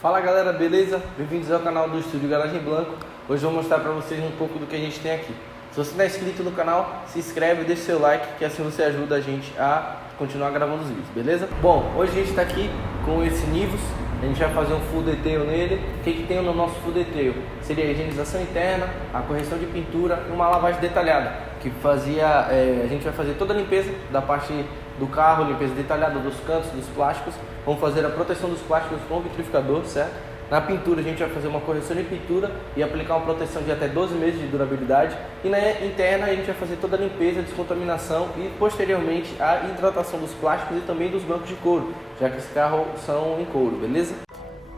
Fala galera, beleza? Bem-vindos ao canal do Estúdio Garagem Blanco. Hoje eu vou mostrar para vocês um pouco do que a gente tem aqui. Se você não é inscrito no canal, se inscreve e deixa seu like, que assim você ajuda a gente a continuar gravando os vídeos, beleza? Bom, hoje a gente está aqui com esse Nivus. A gente vai fazer um full detail nele. O que tem no nosso full detail? Seria a higienização interna, a correção de pintura e uma lavagem detalhada, que a gente vai fazer toda a limpeza da parte do carro, limpeza detalhada dos cantos, dos plásticos. Vamos fazer a proteção dos plásticos com o vitrificador, certo? Na pintura a gente vai fazer uma correção de pintura e aplicar uma proteção de até 12 meses de durabilidade. E na interna a gente vai fazer toda a limpeza, descontaminação e posteriormente a hidratação dos plásticos e também dos bancos de couro, já que esses carros são em couro, beleza?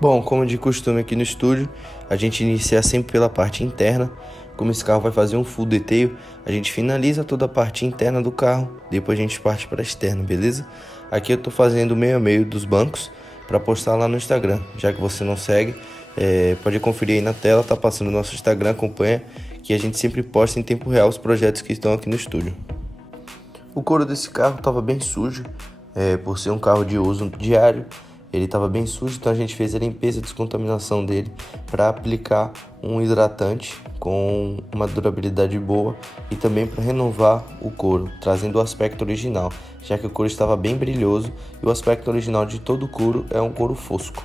Bom, como de costume aqui no estúdio, a gente inicia sempre pela parte interna. Como esse carro vai fazer um full detail, a gente finaliza toda a parte interna do carro, depois a gente parte para a externa, beleza? Aqui eu estou fazendo meio a meio dos bancos para postar lá no Instagram. Já que você não segue, pode conferir aí na tela, tá passando o nosso Instagram, acompanha, que a gente sempre posta em tempo real os projetos que estão aqui no estúdio. O couro desse carro estava bem sujo, por ser um carro de uso diário. Ele estava bem sujo, então a gente fez a limpeza e descontaminação dele para aplicar um hidratante com uma durabilidade boa e também para renovar o couro, trazendo o aspecto original, já que o couro estava bem brilhoso e o aspecto original de todo o couro é um couro fosco.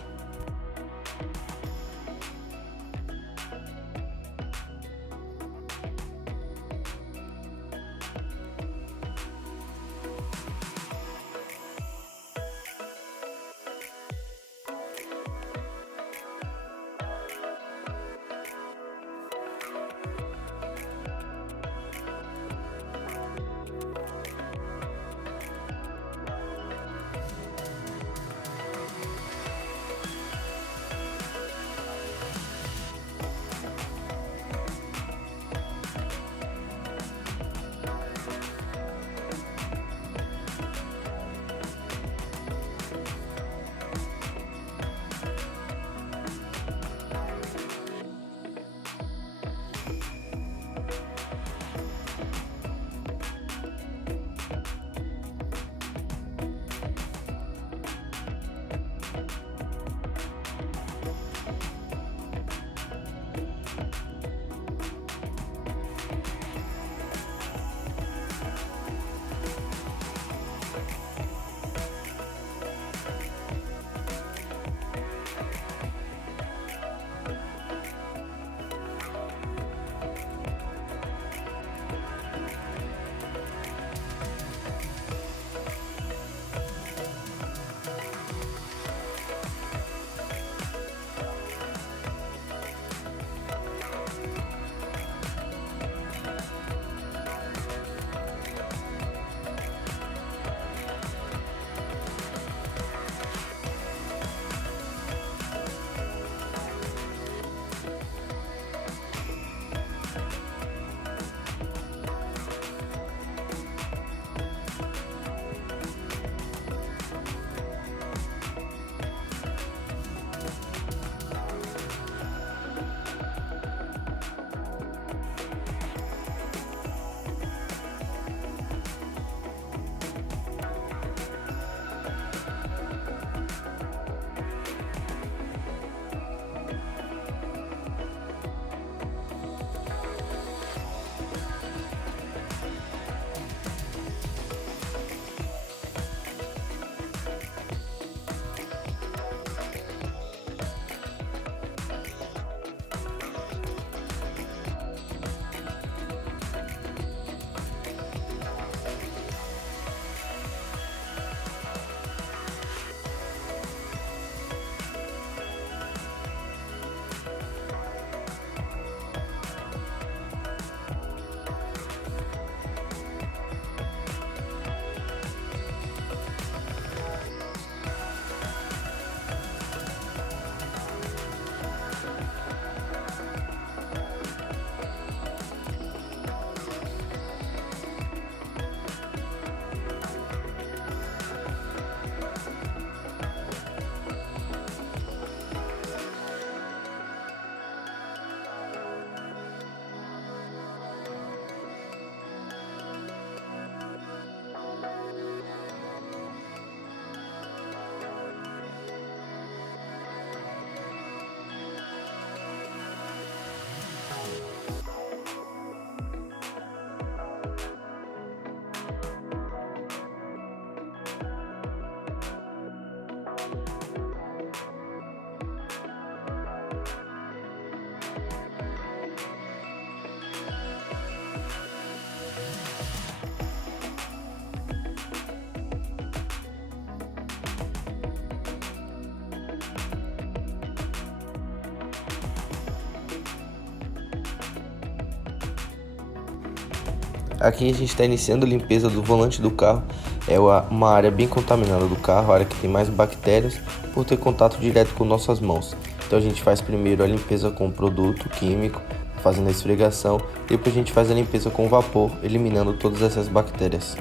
Aqui a gente está iniciando a limpeza do volante do carro. É uma área bem contaminada do carro, a área que tem mais bactérias por ter contato direto com nossas mãos. Então a gente faz primeiro a limpeza com produto químico, fazendo a esfregação, depois a gente faz a limpeza com vapor, eliminando todas essas bactérias.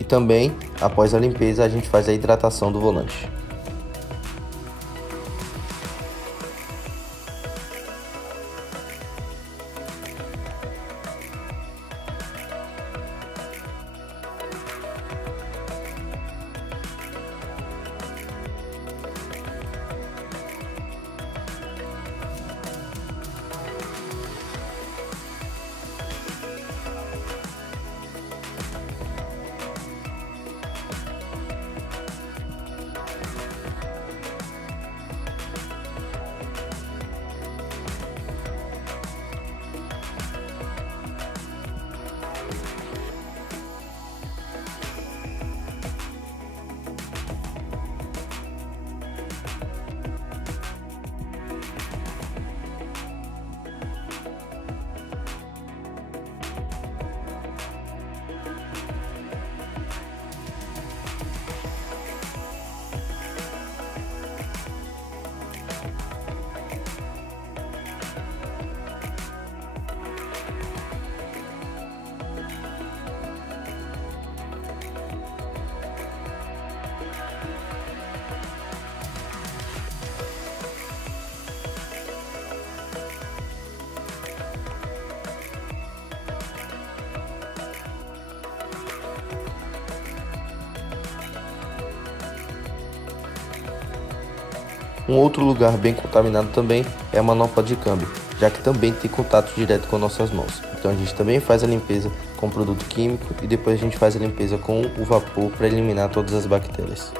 E também, após a limpeza, a gente faz a hidratação do volante. Um outro lugar bem contaminado também é a manopla de câmbio, já que também tem contato direto com nossas mãos. Então a gente também faz a limpeza com produto químico e depois a gente faz a limpeza com o vapor para eliminar todas as bactérias.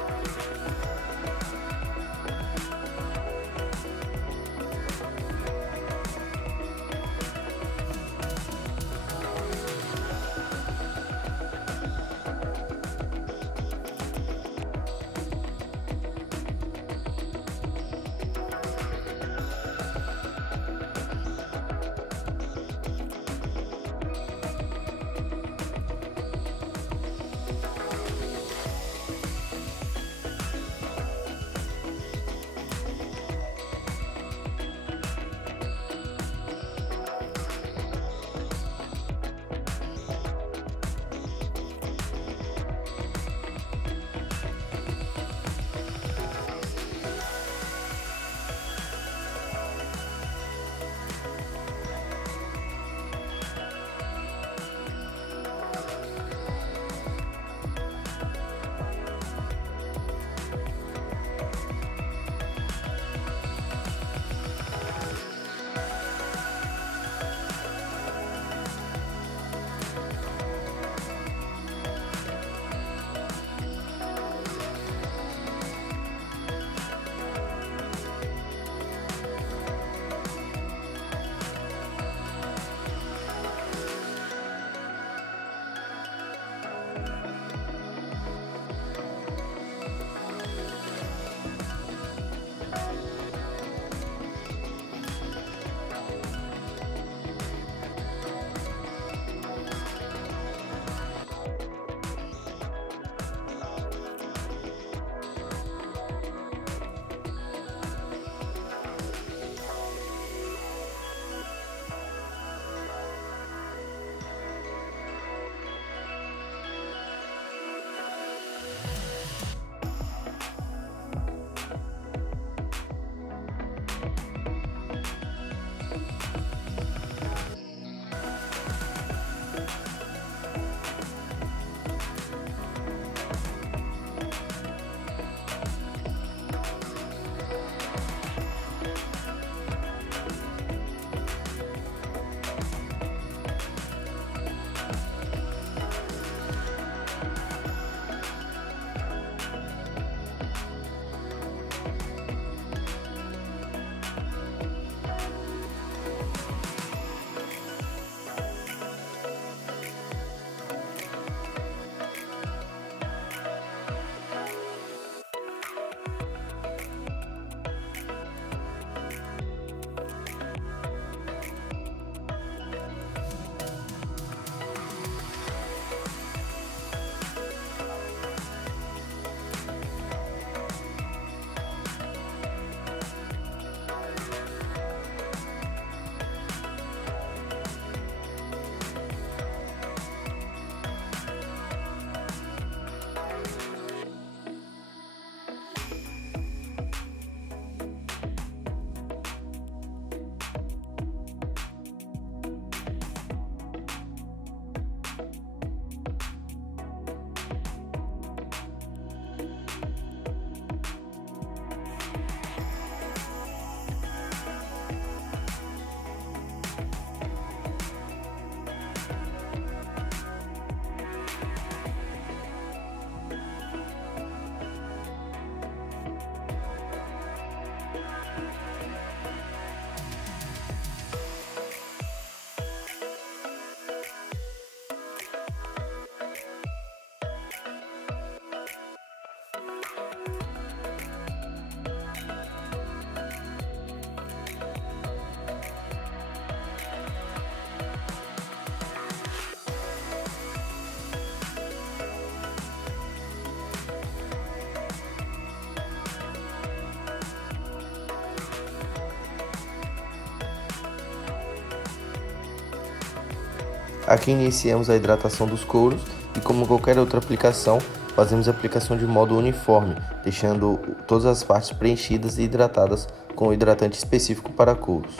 Aqui iniciamos a hidratação dos couros e, como qualquer outra aplicação, fazemos a aplicação de modo uniforme, deixando todas as partes preenchidas e hidratadas com o hidratante específico para couros.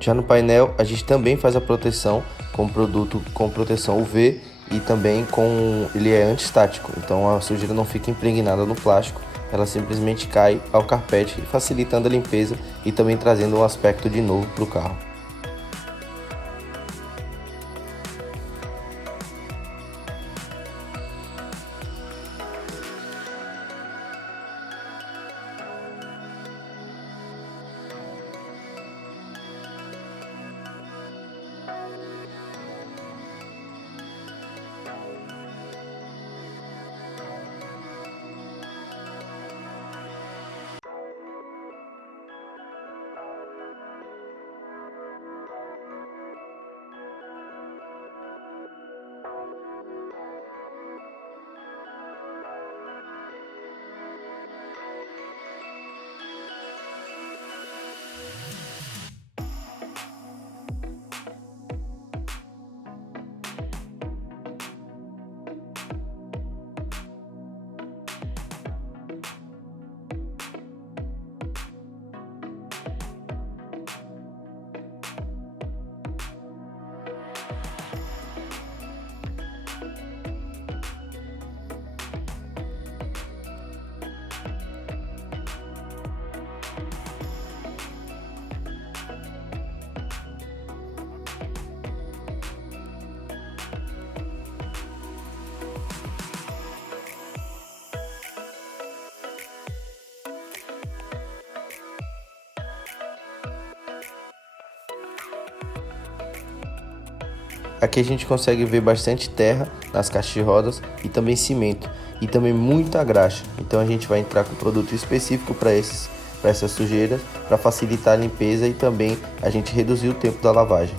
Já no painel, a gente também faz a proteção com produto com proteção UV e também ele é antistático, então a sujeira não fica impregnada no plástico, ela simplesmente cai ao carpete, facilitando a limpeza e também trazendo um aspecto de novo para o carro. Aqui a gente consegue ver bastante terra nas caixas de rodas e também cimento e também muita graxa. Então a gente vai entrar com produto específico para essas sujeiras, para facilitar a limpeza e também a gente reduzir o tempo da lavagem.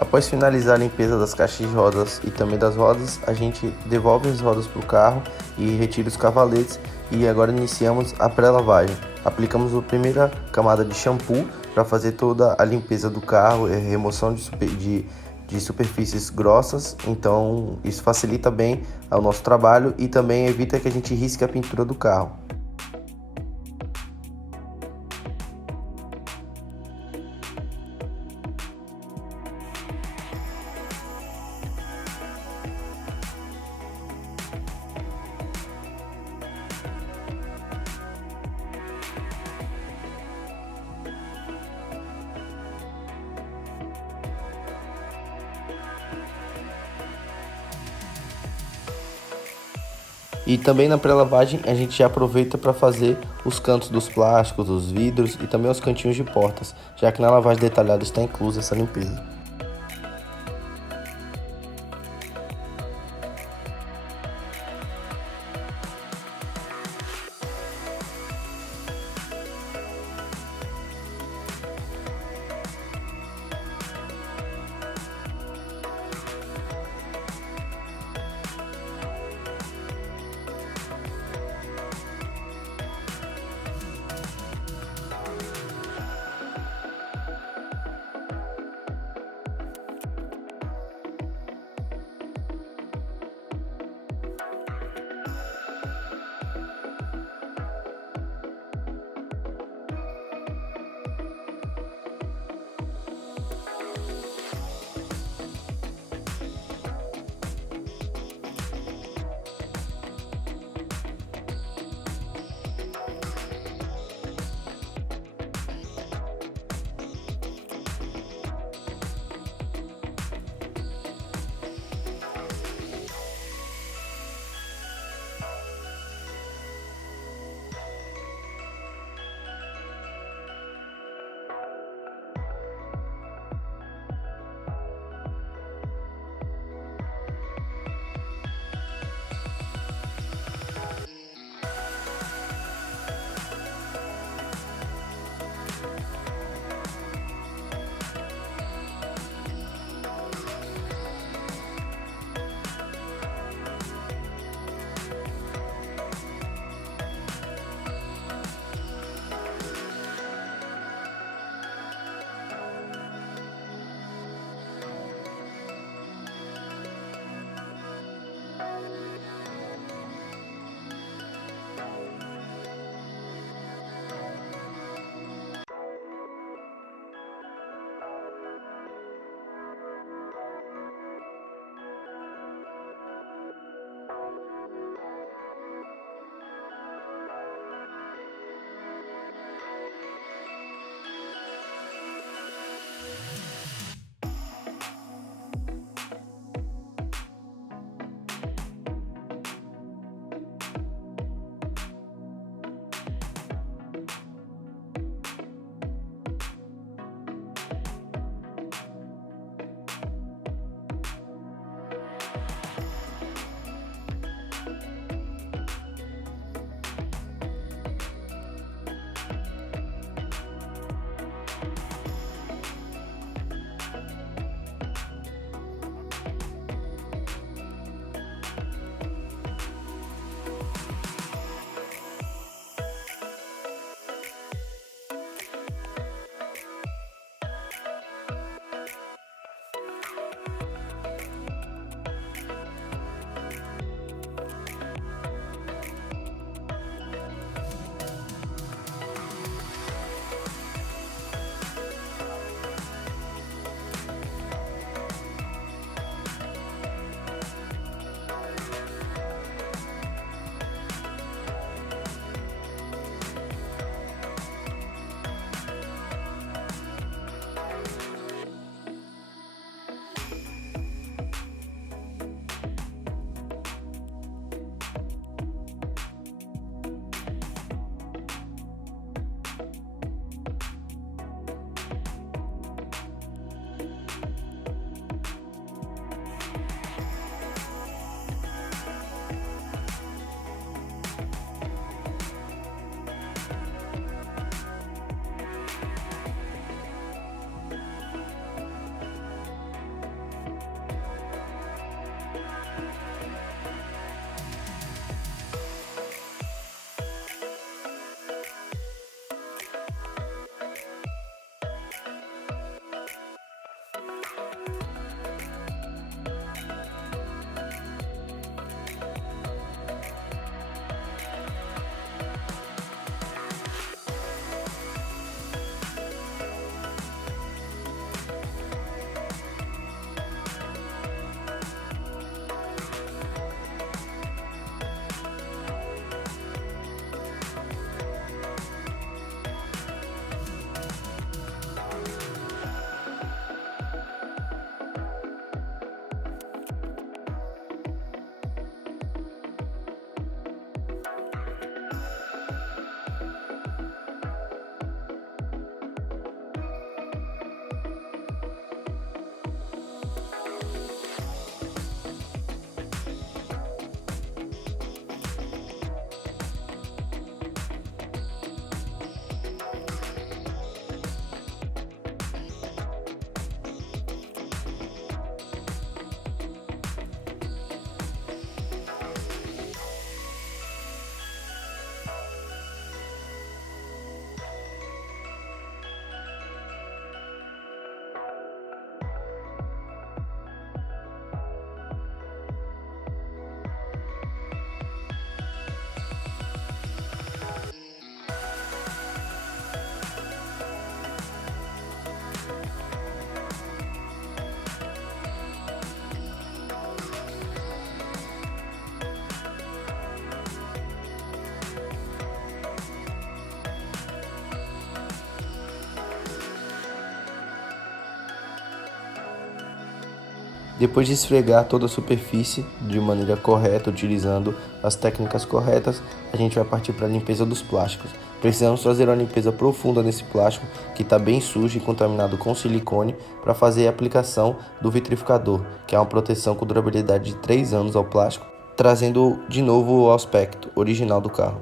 Após finalizar a limpeza das caixas de rodas e também das rodas, a gente devolve as rodas para o carro e retira os cavaletes, e agora iniciamos a pré-lavagem. Aplicamos a primeira camada de shampoo para fazer toda a limpeza do carro, remoção de superfícies grossas, então isso facilita bem o nosso trabalho e também evita que a gente risque a pintura do carro. E também na pré-lavagem a gente já aproveita para fazer os cantos dos plásticos, dos vidros e também os cantinhos de portas, já que na lavagem detalhada está inclusa essa limpeza. Depois de esfregar toda a superfície de maneira correta, utilizando as técnicas corretas, a gente vai partir para a limpeza dos plásticos. Precisamos fazer uma limpeza profunda nesse plástico que está bem sujo e contaminado com silicone para fazer a aplicação do vitrificador, que é uma proteção com durabilidade de 3 anos ao plástico, trazendo de novo o aspecto original do carro.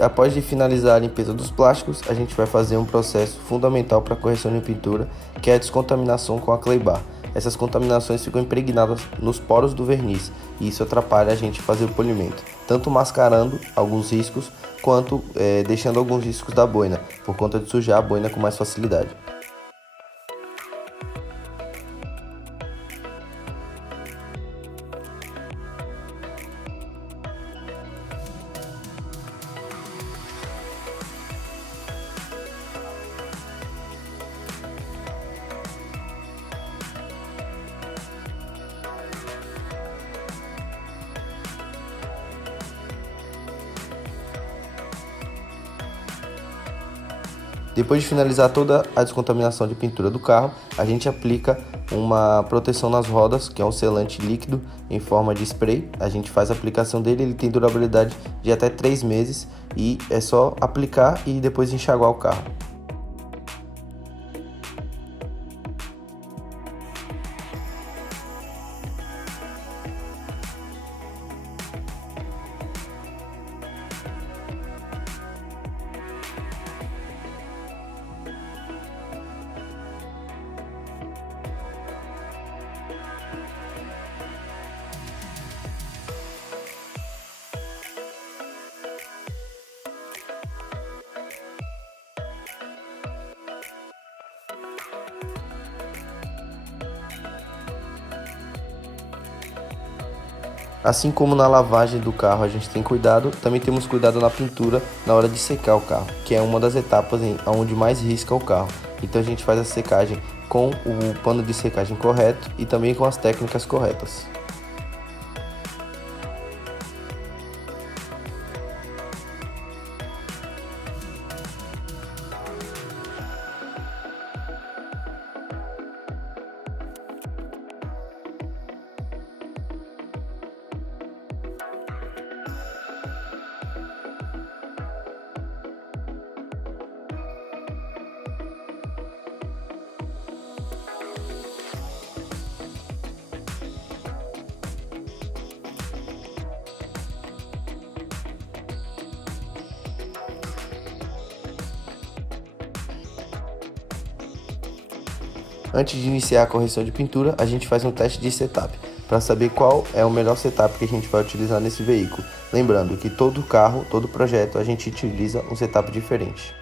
Após de finalizar a limpeza dos plásticos, a gente vai fazer um processo fundamental para a correção de pintura, que é a descontaminação com a clay bar. Essas contaminações ficam impregnadas nos poros do verniz e isso atrapalha a gente fazer o polimento, tanto mascarando alguns riscos quanto deixando alguns riscos da boina, por conta de sujar a boina com mais facilidade. Depois de finalizar toda a descontaminação de pintura do carro, a gente aplica uma proteção nas rodas, que é um selante líquido em forma de spray. A gente faz a aplicação dele, ele tem durabilidade de até 3 meses e é só aplicar e depois enxaguar o carro. Assim como na lavagem do carro a gente tem cuidado, também temos cuidado na pintura na hora de secar o carro, que é uma das etapas onde mais risca o carro. Então a gente faz a secagem com o pano de secagem correto e também com as técnicas corretas. Antes de iniciar a correção de pintura, a gente faz um teste de setup, para saber qual é o melhor setup que a gente vai utilizar nesse veículo. Lembrando que todo carro, todo projeto, a gente utiliza um setup diferente.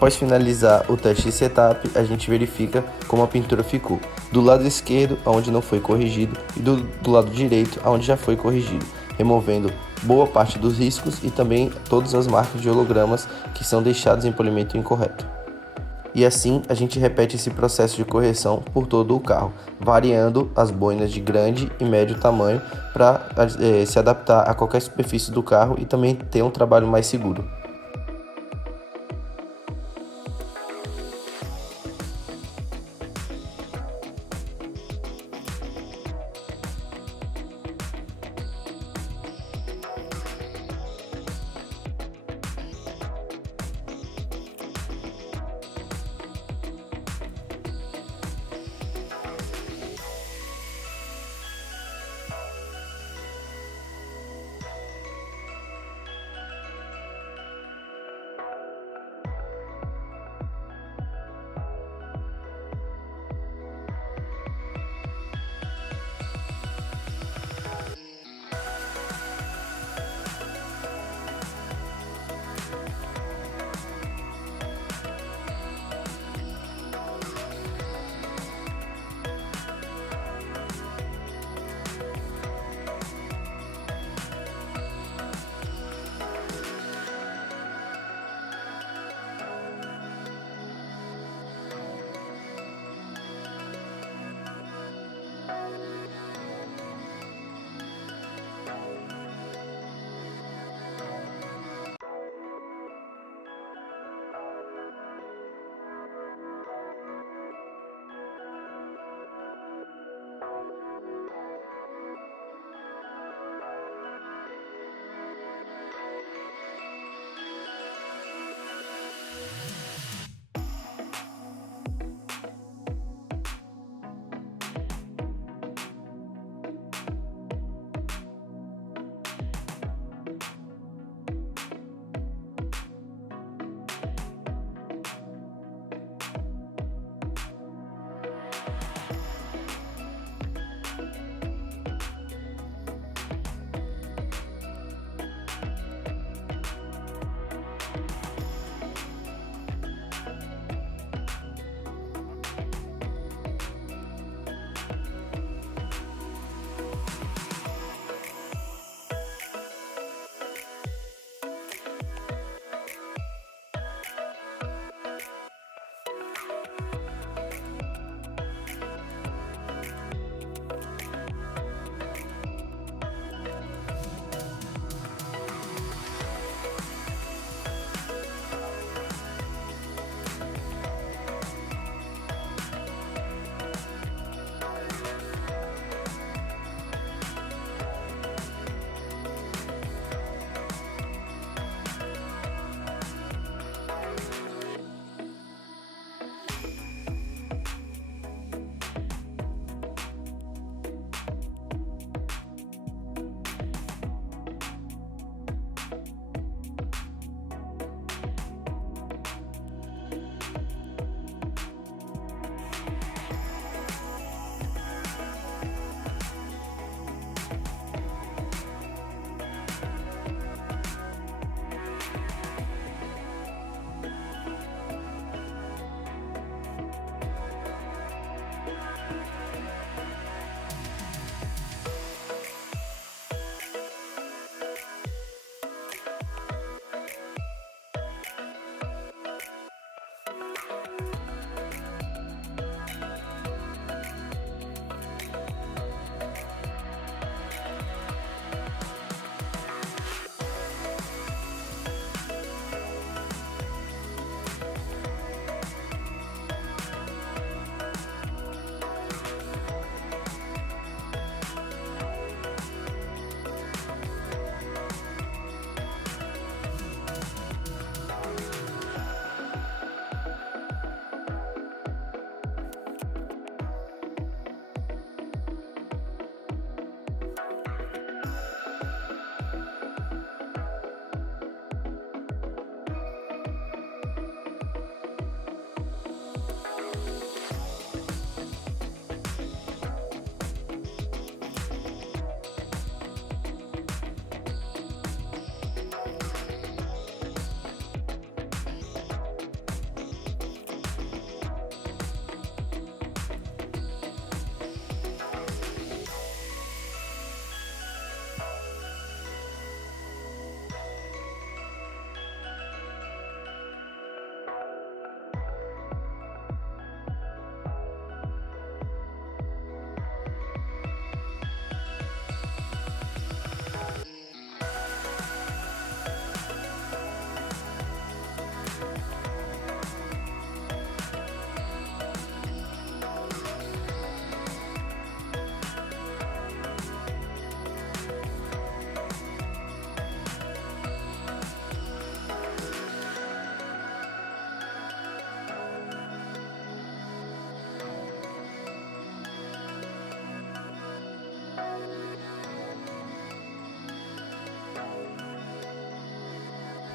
Após finalizar o teste de setup, a gente verifica como a pintura ficou. Do lado esquerdo, onde não foi corrigido, e do lado direito, onde já foi corrigido, removendo boa parte dos riscos e também todas as marcas de hologramas que são deixados em polimento incorreto. E assim a gente repete esse processo de correção por todo o carro, variando as boinas de grande e médio tamanho para se adaptar a qualquer superfície do carro e também ter um trabalho mais seguro.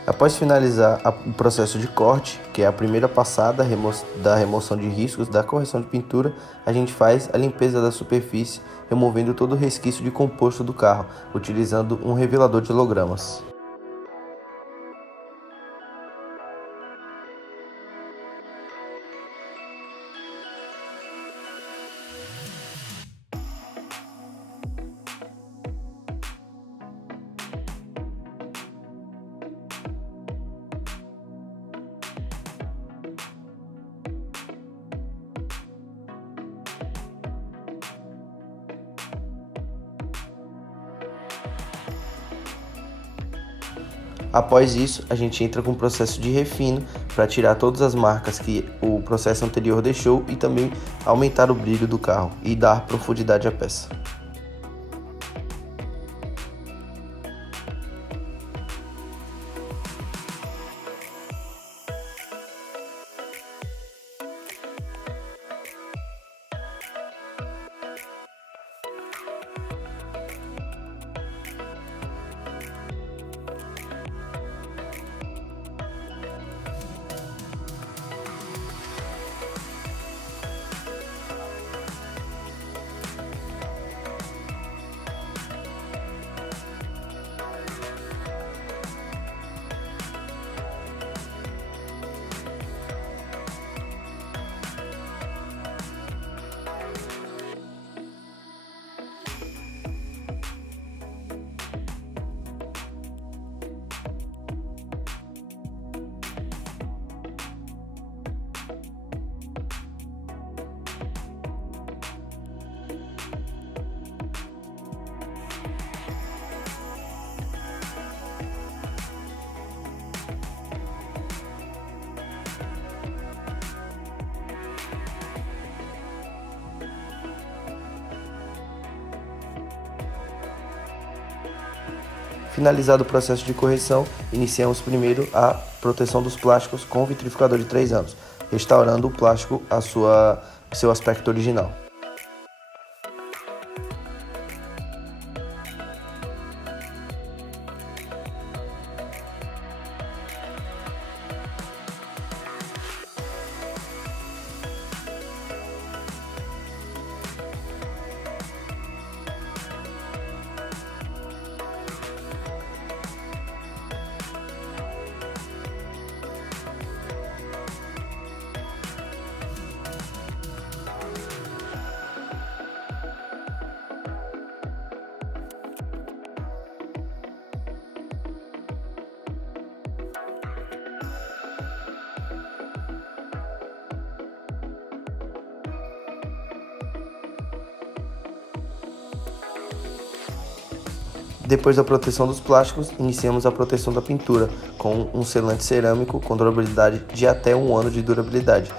Após finalizar o processo de corte, que é a primeira passada da remoção de riscos, da correção de pintura, a gente faz a limpeza da superfície, removendo todo o resquício de composto do carro, utilizando um revelador de hologramas. Após isso, a gente entra com o processo de refino para tirar todas as marcas que o processo anterior deixou e também aumentar o brilho do carro e dar profundidade à peça. Finalizado o processo de correção, iniciamos primeiro a proteção dos plásticos com vitrificador de 3 anos, restaurando o plástico a seu aspecto original. Depois da proteção dos plásticos, iniciamos a proteção da pintura com um selante cerâmico com durabilidade de até 1 ano de durabilidade,